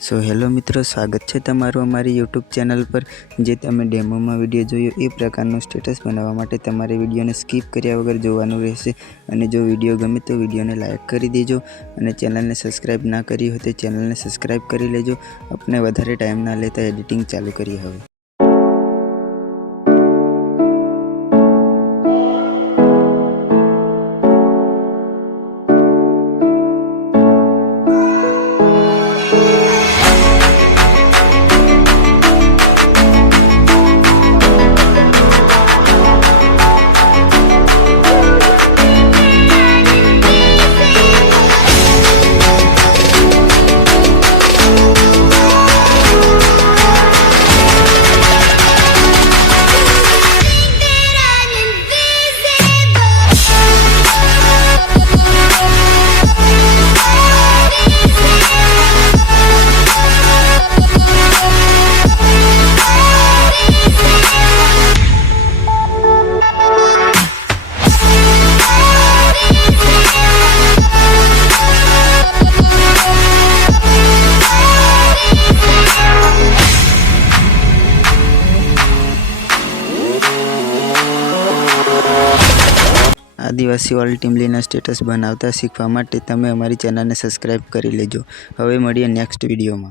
So hello मित्रों, स्वागत है तमारू अमारी यूट्यूब चैनल पर। जे तमे डेमो में विडियो जोयो ए प्रकारनो स्टेटस बनावा माटे तमारे विडियो ने स्कीप कर्या वगर जोवानुं रहेशे। अने जो विडियो गमे तो विडियो ने लाइक करी देजो अने चैनल ने सब्सक्राइब ना करी हो तो चैनल ने सब्सक्राइब करी लेजो। अपने वधारे टाइम ना लेता एडिटिंग चालू करिए हवे। आदिवासी वाली टीमलीना स्टेटस बनावता शीखवा माटे तमे अमारी चेनल ने सब्सक्राइब करी लेजो। हवे मळीए नेक्स्ट विडियो में।